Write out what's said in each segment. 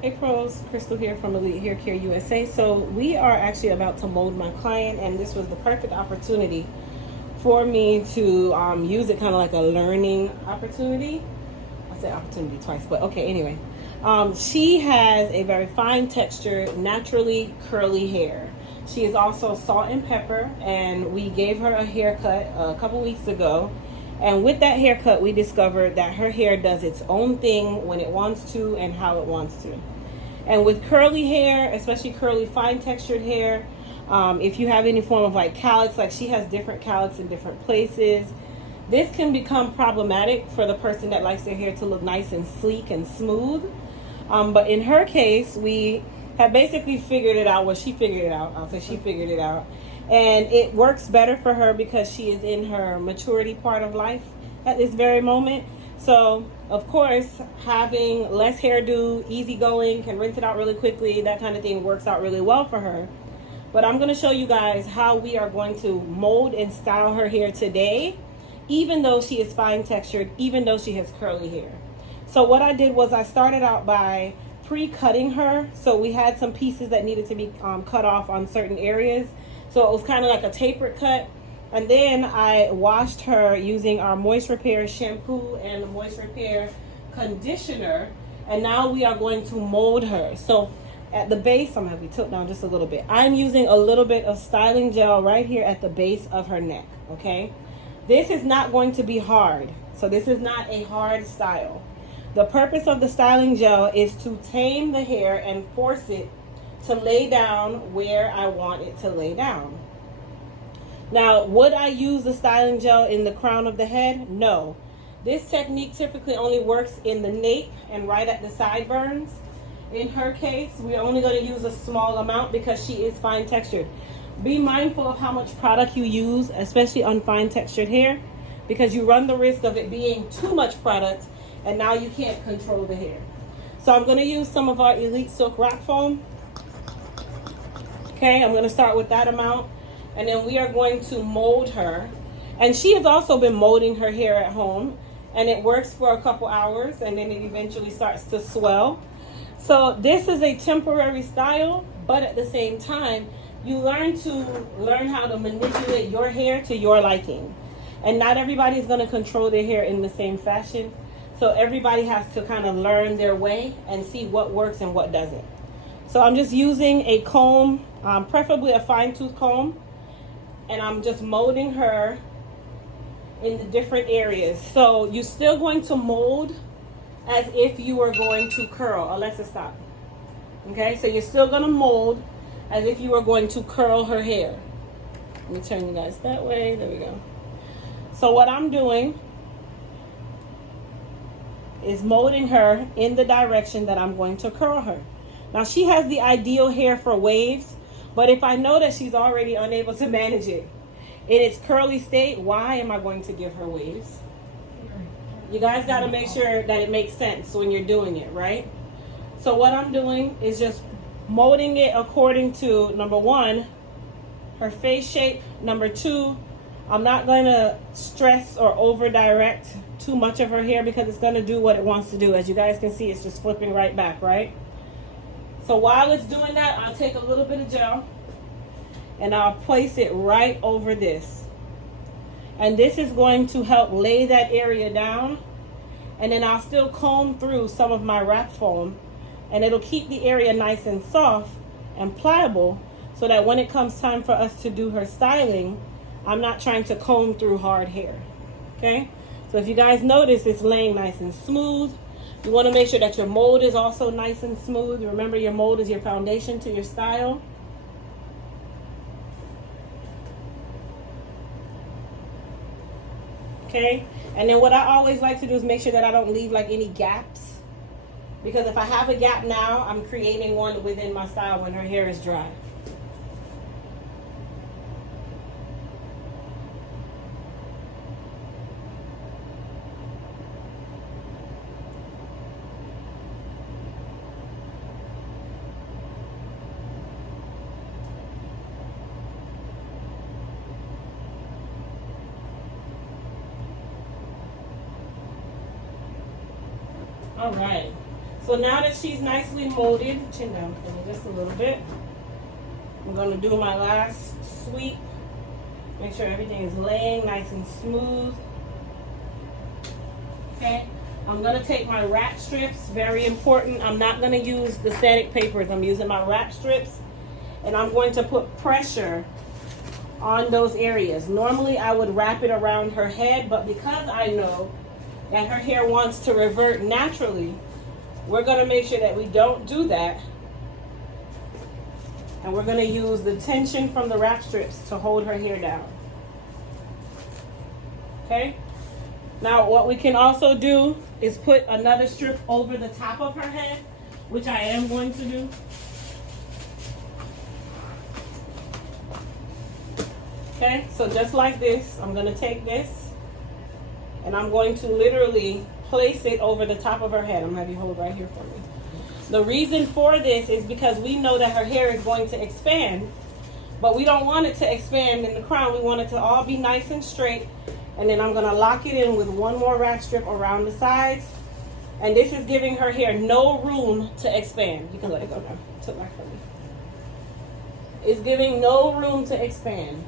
Hey pros, Crystal here from Elite Hair Care USA. So we are actually about to mold my client, and this was the perfect opportunity for me to use it kind of like a learning opportunity. I said opportunity twice, but okay, anyway. She has a very fine textured, naturally curly hair. She is also salt and pepper, and we gave her a haircut a couple weeks ago. And with that haircut, we discovered that her hair does its own thing when it wants to and how it wants to. And with curly hair, especially curly, fine textured hair, if you have any form of like calyx, like she has different calyx in different places, this can become problematic for the person that likes their hair to look nice and sleek and smooth. But in her case, we have basically figured it out. Well, she figured it out. I'll say she figured it out. And it works better for her because she is in her maturity part of life at this very moment. So, of course, having less hairdo, easygoing, can rinse it out really quickly, that kind of thing works out really well for her. But I'm going to show you guys how we are going to mold and style her hair today, even though she is fine textured, even though she has curly hair. So what I did was I started out by pre-cutting her. So we had some pieces that needed to be cut off on certain areas. So it was kind of like a tapered cut. And then I washed her using our Moist Repair shampoo and the Moist Repair conditioner. And now we are going to mold her. So at the base, I'm going to have you tilt down just a little bit. I'm using a little bit of styling gel right here at the base of her neck, okay? This is not going to be hard. So this is not a hard style. The purpose of the styling gel is to tame the hair and force it to lay down where I want it to lay down. Now, would I use the styling gel in the crown of the head? No. This technique typically only works in the nape and right at the sideburns. In her case, we're only going to use a small amount because she is fine textured. Be mindful of how much product you use, especially on fine textured hair, because you run the risk of it being too much product and now you can't control the hair. So I'm going to use some of our Elite Silk Rock Foam. Okay, I'm going to start with that amount. And then we are going to mold her. And she has also been molding her hair at home. And it works for a couple hours. And then it eventually starts to swell. So this is a temporary style. But at the same time, you learn how to manipulate your hair to your liking. And not everybody is going to control their hair in the same fashion. So everybody has to kind of learn their way and see what works and what doesn't. So I'm just using a comb, preferably a fine tooth comb. And I'm just molding her in the different areas. So you're still going to mold as if you were going to curl. Alexa, stop. Okay, so you're still going to mold as if you were going to curl her hair. Let me turn you guys that way. There we go. So what I'm doing is molding her in the direction that I'm going to curl her. Now she has the ideal hair for waves, but if I know that she's already unable to manage it in its curly state, why am I going to give her waves? You guys got to make sure that it makes sense when you're doing it, right? So what I'm doing is just molding it according to, number one, her face shape. Number two, I'm not going to stress or over direct too much of her hair because it's going to do what it wants to do. As you guys can see, it's just flipping right back, right? So while it's doing that, I'll take a little bit of gel and I'll place it right over this. And this is going to help lay that area down. And then I'll still comb through some of my wrap foam and it'll keep the area nice and soft and pliable so that when it comes time for us to do her styling, I'm not trying to comb through hard hair. Okay? So if you guys notice, it's laying nice and smooth. You want to make sure that your mold is also nice and smooth. Remember, your mold is your foundation to your style. Okay? And then what I always like to do is make sure that I don't leave like any gaps. Because if I have a gap now, I'm creating one within my style when her hair is dry. All right, So now that she's nicely molded, chin down for me just a little bit. I'm gonna do my last sweep. Make sure everything is laying nice and smooth. Okay, I'm gonna take my wrap strips, very important. I'm not gonna use the static papers, I'm using my wrap strips, and I'm going to put pressure on those areas. Normally I would wrap it around her head, but because I know that her hair wants to revert naturally, we're gonna make sure that we don't do that. And we're gonna use the tension from the wrap strips to hold her hair down. Okay? Now what we can also do is put another strip over the top of her head, which I am going to do. Okay, so just like this, I'm gonna take this and I'm going to literally place it over the top of her head. I'm gonna have you hold right here for me. The reason for this is because we know that her hair is going to expand, but we don't want it to expand in the crown. We want it to all be nice and straight. And then I'm gonna lock it in with one more wrap strip around the sides. And this is giving her hair no room to expand. You can let it go now. Took back from me. It's giving no room to expand.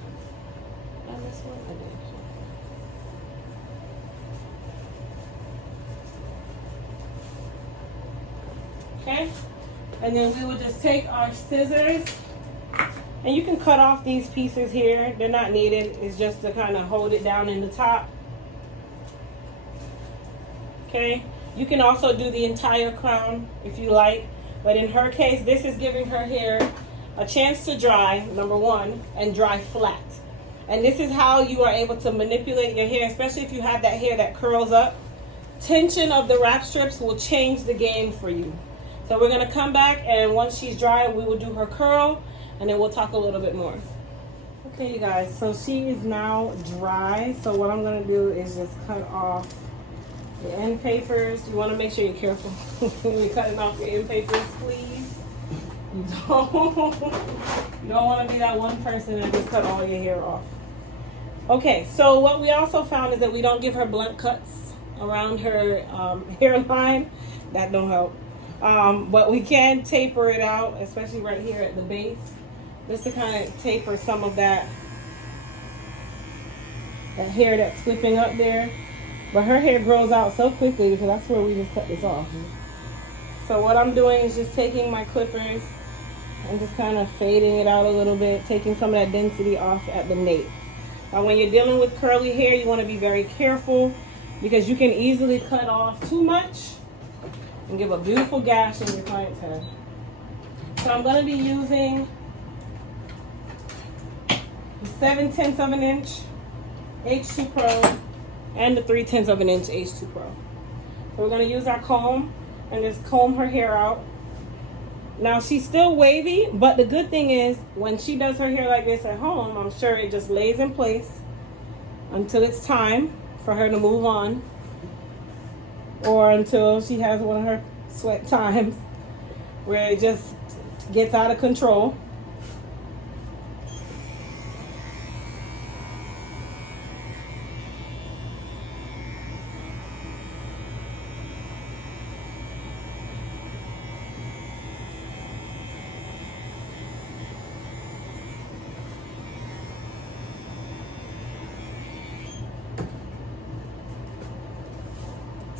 This one I did. Okay, and then we will just take our scissors, and you can cut off these pieces here. They're not needed. It's just to kind of hold it down in the top. Okay, you can also do the entire crown if you like, but in her case, this is giving her hair a chance to dry, number one, and dry flat. And this is how you are able to manipulate your hair, especially if you have that hair that curls up. Tension of the wrap strips will change the game for you. So we're gonna come back, and once she's dry, we will do her curl, and then we'll talk a little bit more. Okay, you guys, so she is now dry. So what I'm gonna do is just cut off the end papers. You wanna make sure you're careful when you're cutting off your end papers, please. You don't wanna be that one person that just cut all your hair off. Okay, so what we also found is that we don't give her blunt cuts around her hairline. That don't help. But we can taper it out, especially right here at the base, just to kind of taper some of that hair that's slipping up there. But her hair grows out so quickly because that's where we just cut this off. So what I'm doing is just taking my clippers and just kind of fading it out a little bit, taking some of that density off at the nape. Now when you're dealing with curly hair, you want to be very careful because you can easily cut off too much and give a beautiful gash in your client's head. So I'm going to be using the 7/10 of an inch H2 Pro and the 3/10 of an inch H2 Pro. So we're going to use our comb and just comb her hair out. Now she's still wavy, but the good thing is when she does her hair like this at home, I'm sure it just lays in place until it's time for her to move on, or until she has one of her sweat times where it just gets out of control.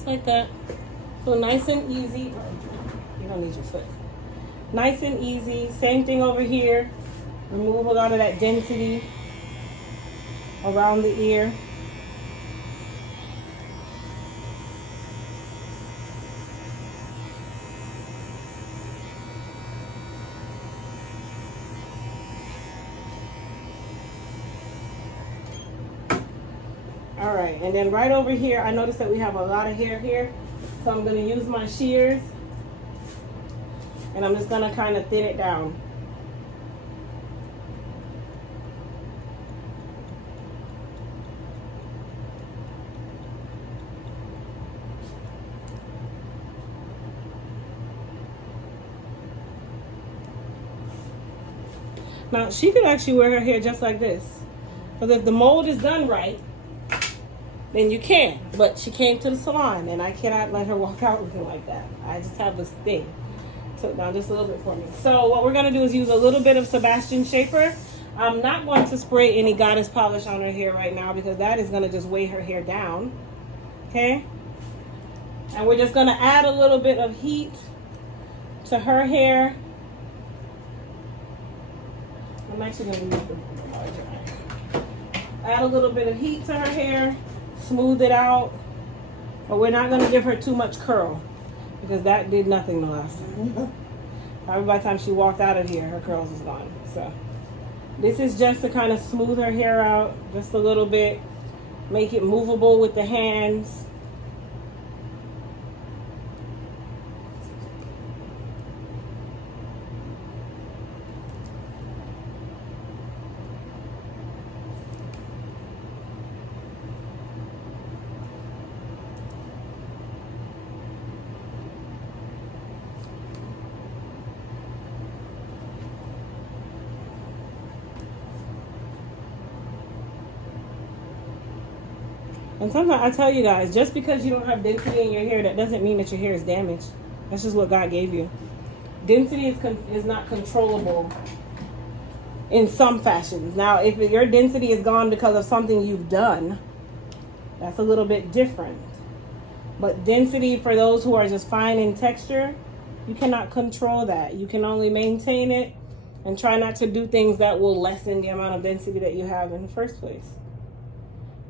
Like that. So nice and easy. You don't need your foot. Nice and easy. Same thing over here. Remove a lot of that density around the ear. All right, and then right over here, I noticed that we have a lot of hair here. So I'm gonna use my shears and I'm just gonna kind of thin it down. Now, she could actually wear her hair just like this. Because if the mold is done right, then you can. But she came to the salon, and I cannot let her walk out looking like that. I just have this thing. So now just a little bit for me. So what we're going to do is use a little bit of Sebastian Shaper. I'm not going to spray any goddess polish on her hair right now because that is going to just weigh her hair down. Okay? And we're just going to add a little bit of heat to her hair. I'm actually going to use the larger iron. Add a little bit of heat to her hair. Smooth it out. But we're not going to give her too much curl because that did nothing the last time. Probably by the time she walked out of here, her curls is gone. So this is just to kind of smooth her hair out just a little bit. Make it movable with the hands. And sometimes I tell you guys, just because you don't have density in your hair, that doesn't mean that your hair is damaged. That's just what God gave you. Density is not controllable in some fashions. Now, if your density is gone because of something you've done, that's a little bit different. But density for those who are just fine in texture, you cannot control that. You can only maintain it and try not to do things that will lessen the amount of density that you have in the first place.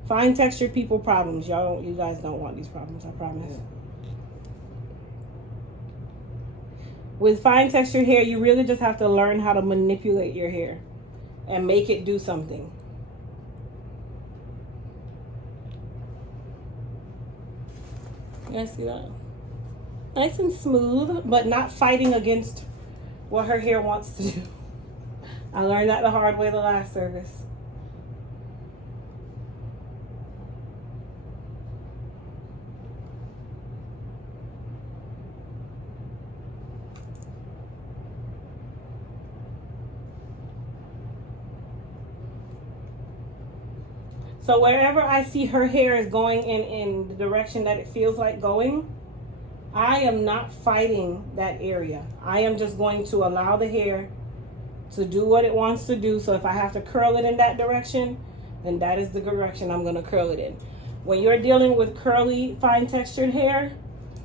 Fine textured people problems. You guys don't want these problems, I promise. With fine textured hair, you really just have to learn how to manipulate your hair and make it do something. You guys see that? Nice and smooth, but not fighting against what her hair wants to do. I learned that the hard way the last service. So wherever I see her hair is going in the direction that it feels like going, I am not fighting that area. I am just going to allow the hair to do what it wants to do. So if I have to curl it in that direction, then that is the direction I'm going to curl it in. When you're dealing with curly, fine textured hair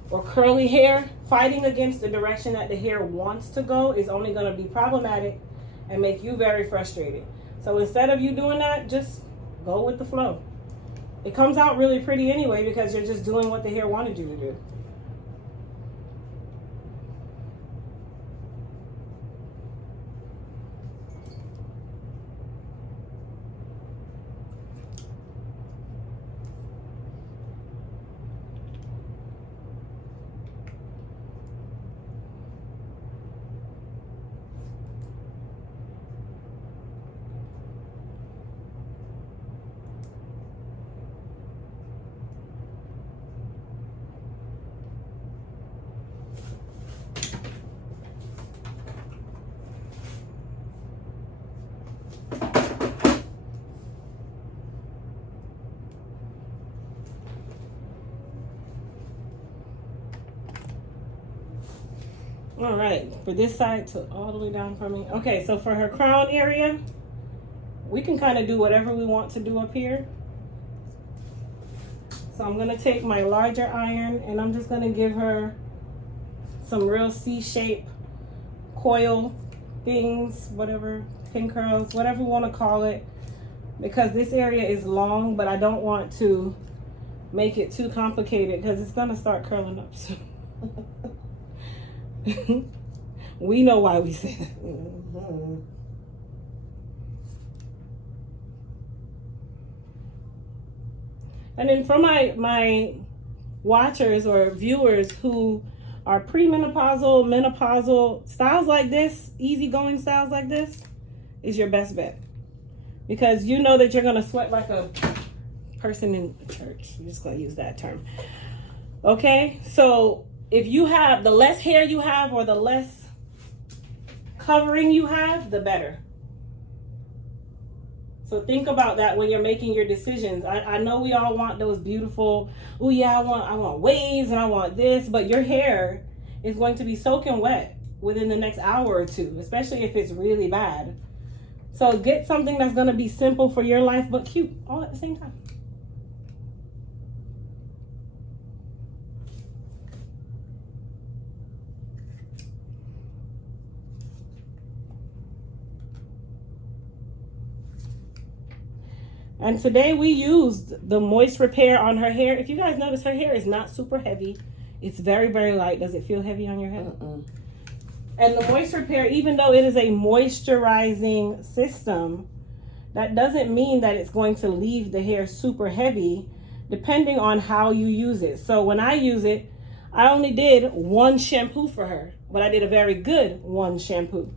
or curly hair, fighting against the direction that the hair wants to go is only going to be problematic and make you very frustrated. So instead of you doing that, just go with the flow. It comes out really pretty anyway because you're just doing what the hair wanted you to do. All right, for this side to all the way down for me. Okay, so for her crown area, we can kind of do whatever we want to do up here. So I'm gonna take my larger iron and I'm just gonna give her some real C-shape coil things, whatever, pin curls, whatever you want to call it, because this area is long, but I don't want to make it too complicated because it's gonna start curling up soon. We know why we say that. Mm-hmm. And then for my watchers or viewers who are premenopausal, menopausal, styles like this, easygoing styles like this is your best bet. Because you know that you're going to sweat like a person in church. I'm just going to use that term. Okay? So if you have, the less hair you have or the less covering you have, the better. So think about that when you're making your decisions. I know we all want those beautiful, oh yeah, I want waves and I want this, but your hair is going to be soaking wet within the next hour or two, especially if it's really bad. So get something that's going to be simple for your life but cute all at the same time. And today we used the Moist Repair on her hair. If you guys notice, her hair is not super heavy. It's very, very light. Does it feel heavy on your head? And the Moist Repair, even though it is a moisturizing system, that doesn't mean that it's going to leave the hair super heavy, depending on how you use it. So when I use it, I only did one shampoo for her, but I did a very good one shampoo.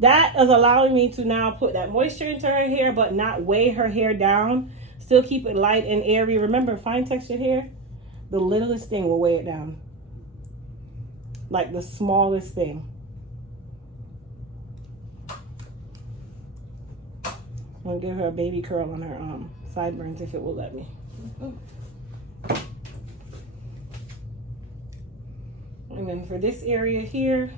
That is allowing me to now put that moisture into her hair, but not weigh her hair down. Still keep it light and airy. Remember, fine textured hair, the littlest thing will weigh it down. Like the smallest thing. I'm gonna give her a baby curl on her sideburns if it will let me. And then for this area here,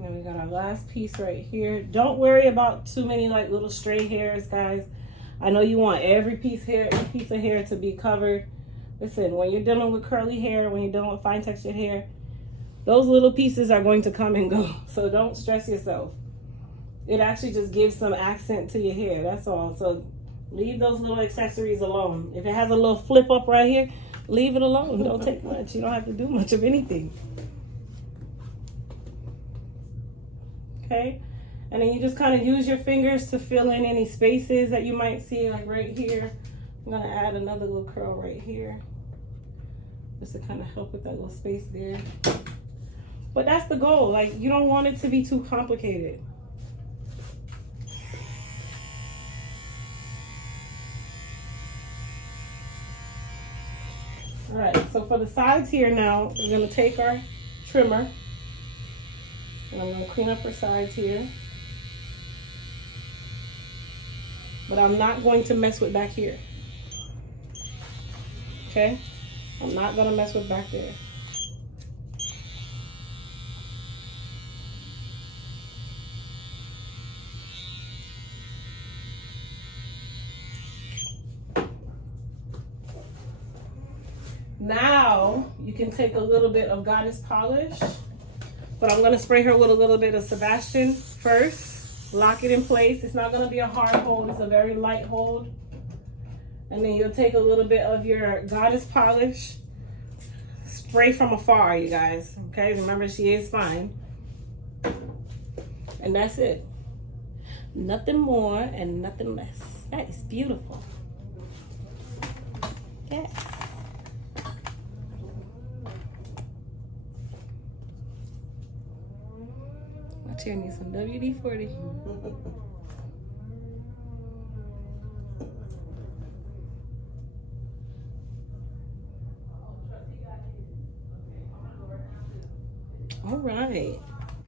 and we got our last piece right here. Don't worry about too many like little stray hairs, guys. I know you want every piece of hair to be covered. Listen, when you're dealing with curly hair, when you're dealing with fine textured hair, those little pieces are going to come and go. So don't stress yourself. It actually just gives some accent to your hair, that's all. So leave those little accessories alone. If it has a little flip up right here, leave it alone. Don't take much. You don't have to do much of anything. Okay, and then you just kind of use your fingers to fill in any spaces that you might see, like right here. I'm gonna add another little curl right here, just to kind of help with that little space there. But that's the goal. Like, you don't want it to be too complicated. All right, so for the sides here now, we're gonna take our trimmer. And I'm going to clean up her sides here. But I'm not going to mess with back here. Okay? I'm not going to mess with back there. Now, you can take a little bit of Goddess Polish. But I'm going to spray her with a little bit of Sebastian first. Lock it in place. It's not going to be a hard hold. It's a very light hold. And then you'll take a little bit of your Goddess Polish. Spray from afar, you guys. Okay? Remember, she is fine. And that's it. Nothing more and nothing less. That is beautiful. Yes. Chair needs some WD-40. All right.